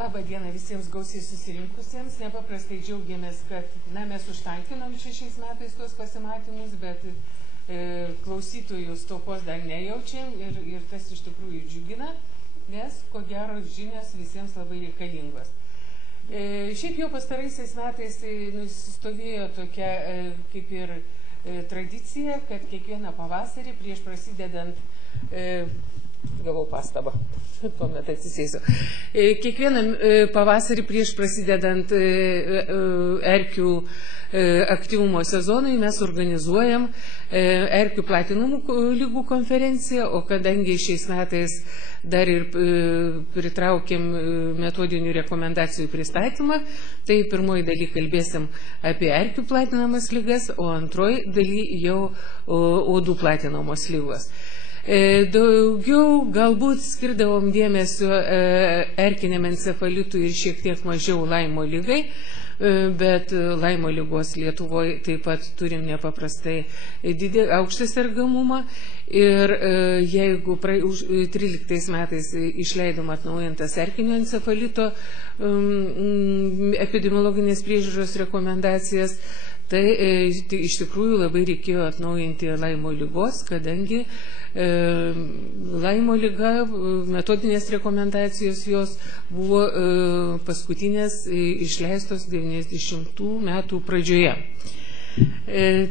Labą dieną visiems gausiai susirinkusiems. Nepaprastai džiaugiamės, kad mes užtankinom šiais metais tuos pasimatymus, bet klausytojų stokos dar nejaučiam ir tas iš tikrųjų džiugina, nes ko gero žinios visiems labai reikalingos. Šiaip jau pastaraisiais metais nusistovėjo tokia kaip ir tradicija, kad kiekvieną pavasarį prieš prasidedant gavau pastabą, tuomet atsisėsiu. Kiekvieną pavasarį prieš prasidedant erkių aktyvumo sezonui mes organizuojam erkių platinamų lygų konferenciją, o kadangi šiais metais dar ir pritraukėm metodinių rekomendacijų pristatymą, tai pirmoji daly kalbėsim apie erkių platinamas lygas, o antroji daly jau uodų platinamos lygos. Daugiau galbūt skirdavom dėmesio erkiniam encefalitui ir šiek tiek mažiau Laimo lygai, bet Laimo lygos Lietuvoje taip pat turim nepaprastai aukštą sergamumą ir jeigu 13 metais išleidom atnaujintas erkinio encefalito epidemiologinės priežiūros rekomendacijas, tai iš tikrųjų labai reikėjo atnaujinti Laimo lygos, kadangi Laimo lyga, metodinės rekomendacijos jos buvo paskutinės išleistos 90 metų pradžioje.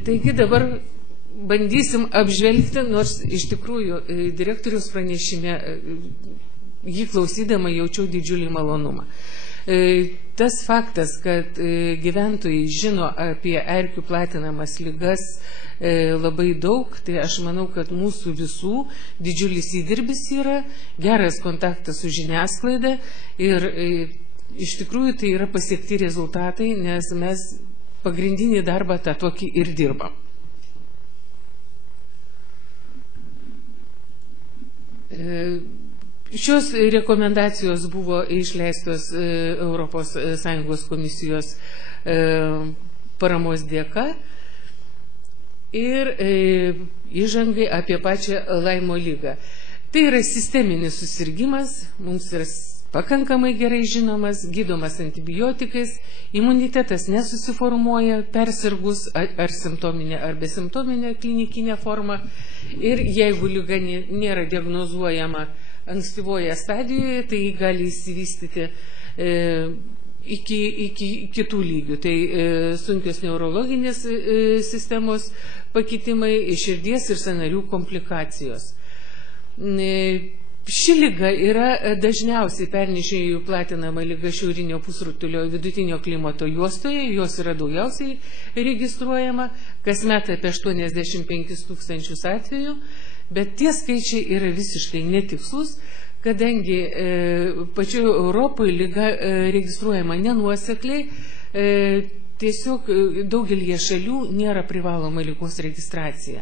Taigi dabar bandysim apžvelgti, nors iš tikrųjų direktoriaus pranešime jį klausydama jaučiau didžiulį malonumą. Tas faktas, kad gyventojai žino apie erkių platinamas lygas labai daug, tai aš manau, kad mūsų visų didžiulis įdirbis yra, geras kontaktas su žiniasklaida ir iš tikrųjų tai yra pasiekti rezultatai, nes mes pagrindinį darbą tą tokį ir dirbam. Šios rekomendacijos buvo išleistos ES komisijos paramos dėka ir įžangai apie pačią Laimo lygą. Tai yra sisteminis susirgimas, mums yra pakankamai gerai žinomas, gydomas antibiotikais, imunitetas nesusiformuoja persirgus ar simptominė ar besimptominė klinikinė forma ir jeigu lyga nėra diagnozuojama ankstyvoje stadijoje, tai gali įsivystyti iki kitų lygių. Tai sunkios neurologinės sistemos pakitimai, širdies ir sąnarių komplikacijos. Ši lyga yra dažniausiai pernešėjų platinama lyga šiaurinio pusrutulio vidutinio klimato juostoje, jos yra daugiausiai registruojama, kasmet apie 85 000 atvejų, bet tie skaičiai yra visiškai netikslus, kadangi pačioje Europoje lyga registruojama nenuosekliai, tiesiog daugelį šalių nėra privaloma lygos registracija.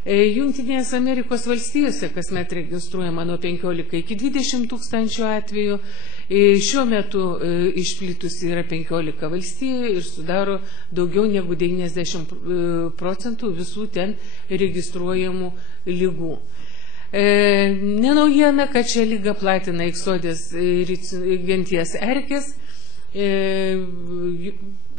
Jungtinėse Amerikos valstijose kasmet registruojama nuo 15 iki 20 000 atvejų. Šiuo metu išplitusi yra 15 valstijų ir sudaro daugiau negu 90% visų ten registruojamų lygų. Nenaujiena, kad šią lygą platina iksodės genties erkės.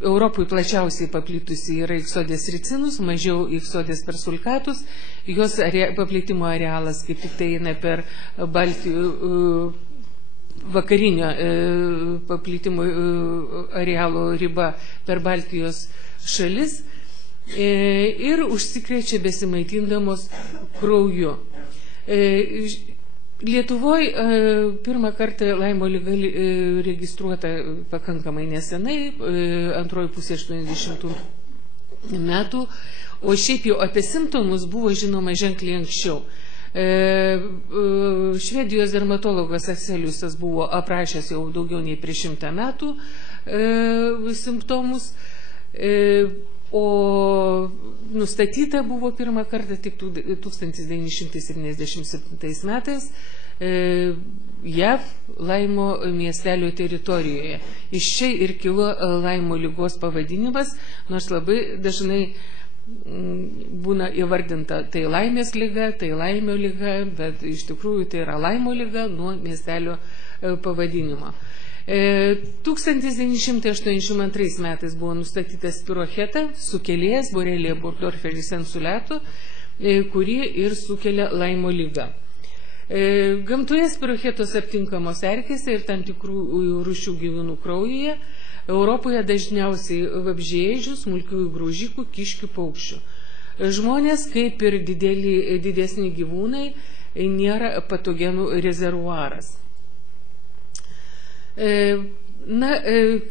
Europoje plačiausiai paplitusi yra iksodės ricinus, mažiau iksodės persulkatus. Jos paplitimo arealas kaip tik tai eina per vakarinio paplitimo arealo ribą per Baltijos šalis ir užsikrečia besimaitindamos krauju. Lietuvoje pirmą kartą Laimo lyga registruota pakankamai nesenai, antroji pusė 80 metų, o šiaip jau apie simptomus buvo žinoma ženkliai anksčiau. Švedijos dermatologas Akseliusas buvo aprašęs jau daugiau nei prieš 100 metų simptomus, o nustatyta buvo pirmą kartą tik 1977 metais JAV Laimo miestelio teritorijoje. Iš čia ir kilo Laimo lygos pavadinimas, nors labai dažnai būna įvardinta tai laimės liga, tai laimio liga, bet iš tikrųjų tai yra Laimo liga nuo miestelio pavadinimo. 1982 metais buvo nustatytas spirocheta, sukėlėjas Borrelia burgdorferi sensuleto, kuri ir sukelia Laimo ligą. Gamtoje spirochetos aptinkamos erkėse ir tam tikrų rūšių gyvūnų kraujyje, Europoje dažniausiai vabzdžiaėdžių, smulkiųjų graužikų, kiškių, paukščių. Žmonės, kaip ir didesni gyvūnai, nėra patogenų rezervuaras.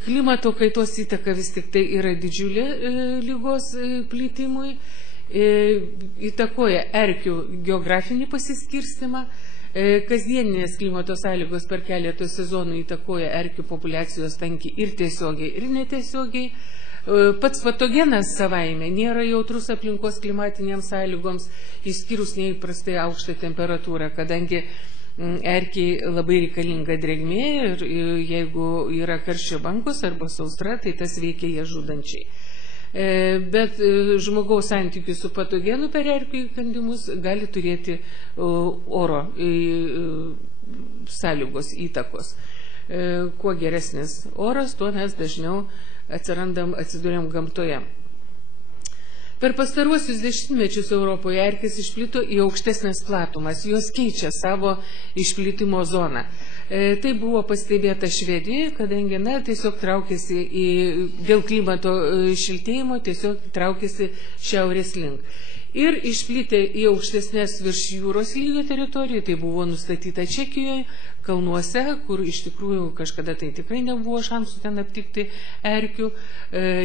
Klimato kaitos įtaka vis tik tai yra didžiulė ligos plitimui, įtakoja erkių geografinį pasiskirstimą, kasdieninės klimato sąlygos per keletą sezonų įtakoja erkių populiacijos tankį ir tiesiogiai, ir netiesiogiai. Pats patogenas savaime nėra jautrus aplinkos klimatinėms sąlygoms, išskyrus neįprastai aukštą temperatūrą, kadangi erkiai labai reikalinga drėgmė ir jeigu yra karščio bangos arba sausra, tai tas veikia jie žudančiai. Bet žmogaus santykių su patogenu per erkių įkandimus gali turėti oro sąlygos įtakos. Kuo geresnis oras, tuo mes dažniau atsiduriam gamtoje. Per pastaruosius dešimtmečius Europoje erkės išplito į aukštesnės platumas, jos keičia savo išplitimo zoną. Tai buvo pastebėta Švedijoje, kadangi tiesiog traukėsi dėl klimato šiltėjimo, tiesiog traukėsi šiaurės link. Ir išplitę į aukštesnės virš jūros lygio teritoriją, tai buvo nustatyta Čekijoje, kalnuose, kur iš tikrųjų kažkada tai tikrai nebuvo šansų ten aptikti erkių,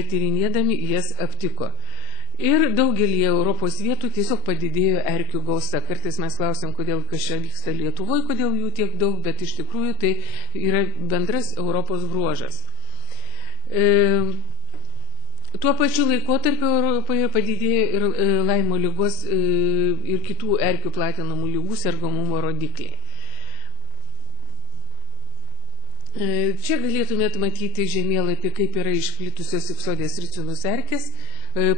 tyrinėdami jas aptiko. Ir daugelį Europos vietų tiesiog padidėjo erkių gausa. Kartais mes klausim, kodėl kas čia vyksta Lietuvoje, kodėl jų tiek daug, bet iš tikrųjų tai yra bendras Europos bruožas. Tuo pačiu laikotarpiu Europoje padidėjo ir Laimo ligos ir kitų erkių platinamų ligų sergamumo rodikliai. Čia galėtumėt matyti žemėlapį, kaip yra išplitusios Ipsodės ricinus erkės,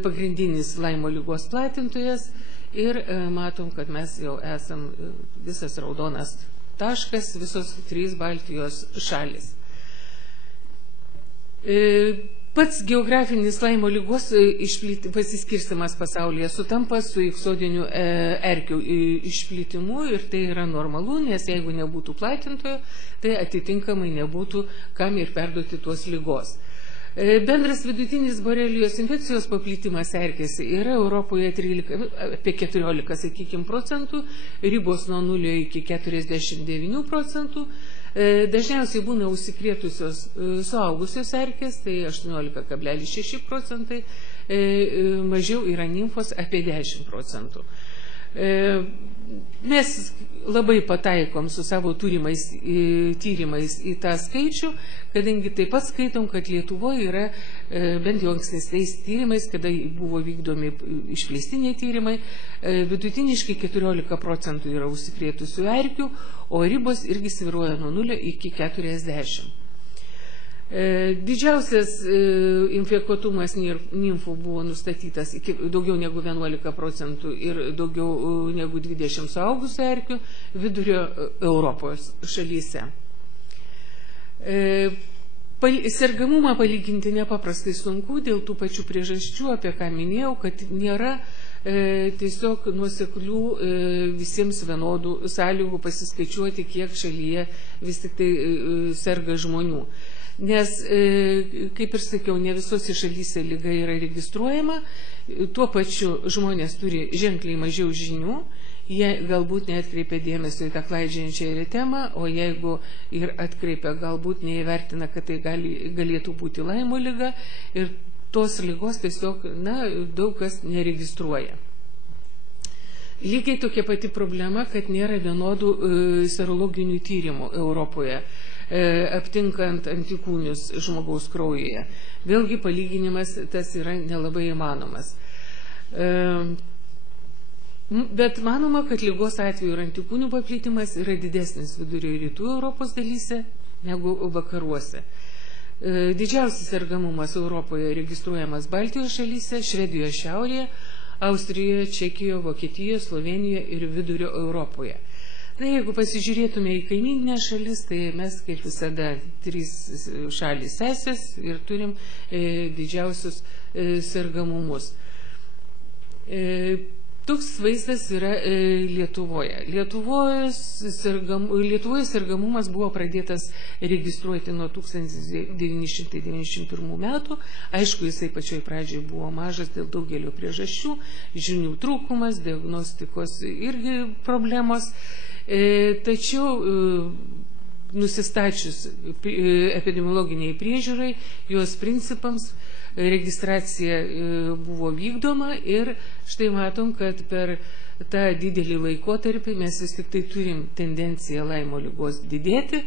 pagrindinis Laimo ligos platintojas, ir matom, kad mes jau esam visas raudonas taškas, visos 3 Baltijos šalis. Pats geografinis Laimo ligos pasiskirstimas pasaulyje sutampa su iksodinių erkių išplitimu, ir tai yra normalu, nes jeigu nebūtų platintojo, tai atitinkamai nebūtų kam ir perduoti tuos ligos. Bendras vidutinis borelijos infekcijos paplitimas erkėse yra Europoje apie 14, sakykime, procentų, ribos nuo 0 iki 49 procentų. Dažniausiai būna užsikrėtusios suaugusios erkės, tai 18,6 procentai, mažiau yra nimfos apie 10 procentų. Mes labai pataikom su savo turimais tyrimais į tą skaičių, kadangi taip pat skaitom, kad Lietuvoje yra bent jau ankstesniais tyrimais, kada buvo vykdomi išplėstiniai tyrimai, vidutiniškai 14 procentų yra užsikrėtusių erkių, o ribos irgi svyruoja nuo 0 iki 40. Didžiausias infekuotumas nimfų buvo nustatytas daugiau negu 11 procentų ir daugiau negu 20 suaugusių erkių vidurio Europos šalyse. Sergamumą palyginti nepaprastai sunku dėl tų pačių priežasčių, apie ką minėjau, kad nėra tiesiog nuoseklių visiems vienodų sąlygų pasiskaičiuoti, kiek šalyje vis tik tai serga žmonių. Nes, kaip ir sakiau, ne visose šalyse liga yra registruojama, tuo pačiu žmonės turi ženkliai mažiau žinių, jie galbūt neatkreipia dėmesio į tą klaidžiančią eritema, o jeigu ir atkreipia, galbūt neįvertina, kad tai galėtų būti Laimo liga, ir tos ligos tiesiog, daug kas neregistruoja. Lygiai tokia pati problema, kad nėra vienodų serologinių tyrimų Europoje, aptinkant antikūnius žmogaus kraujyje. Vėlgi palyginimas tas yra nelabai įmanomas. Bet manoma, kad ligos atveju ir antikūnių paplitimas yra didesnis vidurio ir rytų Europos dalyse negu vakaruose. Didžiausias sergamumas Europoje registruojamas Baltijos šalyse, Švedijoje šiaurėje, Austrijoje, Čekijoje, Vokietijoje, Slovenijoje ir vidurio Europoje. Na, jeigu pasižiūrėtume į kaimyninę šalis, tai mes kaip visada 3 šalys sesės ir turim didžiausius sergamumus. Toks vaizdas yra Lietuvoje. Lietuvoje sergamumas buvo pradėtas registruoti nuo 1991 metų. Aišku, jisai pačioj pradžioje buvo mažas dėl daugelio priežasčių, žinių trūkumas, diagnostikos irgi problemos. Tačiau nusistačius epidemiologiniai priežiūrai, jos principams registracija buvo vykdoma ir štai matom, kad per tą didelį laikotarpį mes vis tik tai turim tendenciją Laimo ligos didėti.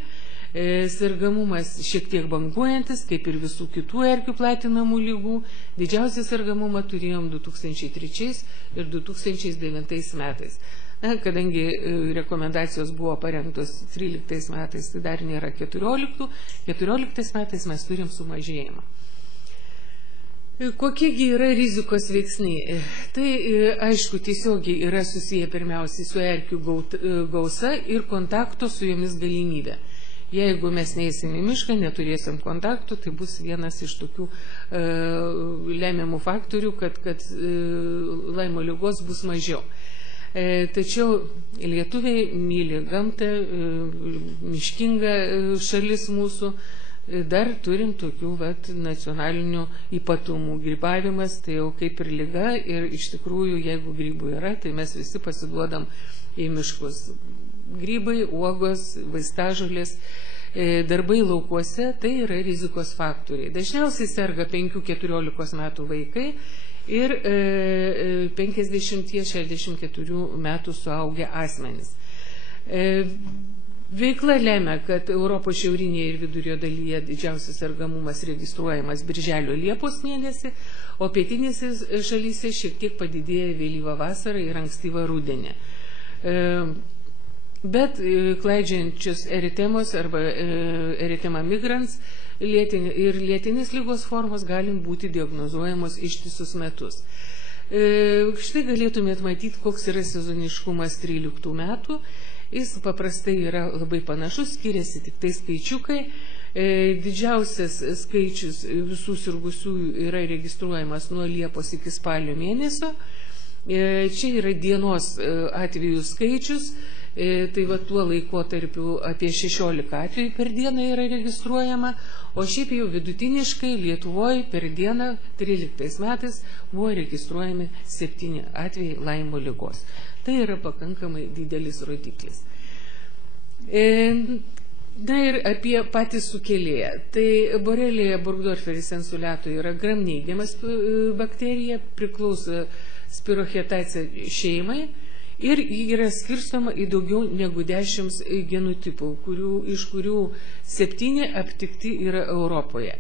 Sergamumas šiek tiek banguojantis, kaip ir visų kitų erkių platinamų lygų. Didžiausią sergamumą turėjom 2003 ir 2009 metais. Na, kadangi rekomendacijos buvo parengtos 13 metais, tai dar nėra 14. 14 metais mes turim sumažėjimą. Kokiegi yra rizikos veiksniai? Tai, aišku, tiesiogiai yra susiję pirmiausiai su erkių gausa ir kontakto su jomis galimybė. Jeigu mes neįsim į mišką, neturėsim kontaktų, tai bus vienas iš tokių lemiamų faktorių, kad Laimo ligos bus mažiau. Tačiau lietuviai myli gamtą, miškinga šalis mūsų, dar turim tokių nacionalinių ypatumų. Grybavimas tai jau kaip ir liga ir iš tikrųjų, jeigu grybų yra, tai mes visi pasiduodam į miškus. Grybai, uogos, vaistažolės, darbai laukuose tai yra rizikos faktoriai. Dažniausiai serga 5-14 metų vaikai ir 50-64 metų suaugę asmenys. Veikla lemia, kad Europos šiaurinėje ir vidurio dalyje didžiausias sergamumas registruojamas birželio-liepos mėnesį, o pietinėse šalyse šiek tiek padidėja vėlyvą vasarą ir ankstyvą rudenį. Bet klaidžiančios eritemos arba eritema migrans ir lėtinės lygos formos galim būti diagnozuojamos ištisus metus. Štai galėtumėt matyti, koks yra sezoniškumas 13 metų. Jis paprastai yra labai panašus, skiriasi tik tai skaičiukai. Didžiausias skaičius visų sirgusiųjų yra registruojamas nuo Liepos iki spalio mėnesio. Čia yra dienos atvejų skaičius. Tai tuo laikotarpiu apie 16 atvejų per dieną yra registruojama, o šiaip jau vidutiniškai Lietuvoje per dieną 13 metais buvo registruojami 7 atvejai Laimo ligos. Tai yra pakankamai didelis rodiklis. Na ir apie patį sukėlėją. Tai Borrelia burgdorferi sensuliato yra gram-neigiamas bakterija, priklauso Spirochetaceae šeimai. Ir yra skirstoma į daugiau negu 10 genotipų, iš kurių 7 aptikti yra Europoje.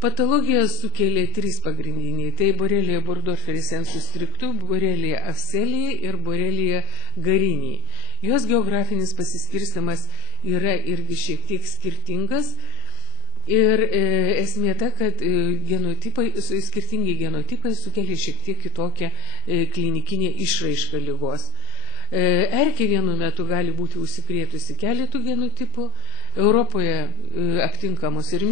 Patologiją sukelia 3 pagrindiniai. Tai Borrelia burgdorferi sensus stricto, Borrelia afcelia ir Borrelia garinii. Jos geografinis pasiskirstimas yra irgi šiek tiek skirtingas. Ir esmė ta, kad skirtingi genotipai sukelia šiek tiek kitokią klinikinę išraišką ligos. Erkė vienu metu gali būti užsikrėtusi keletų genotipų. Europoje aptinkamos ir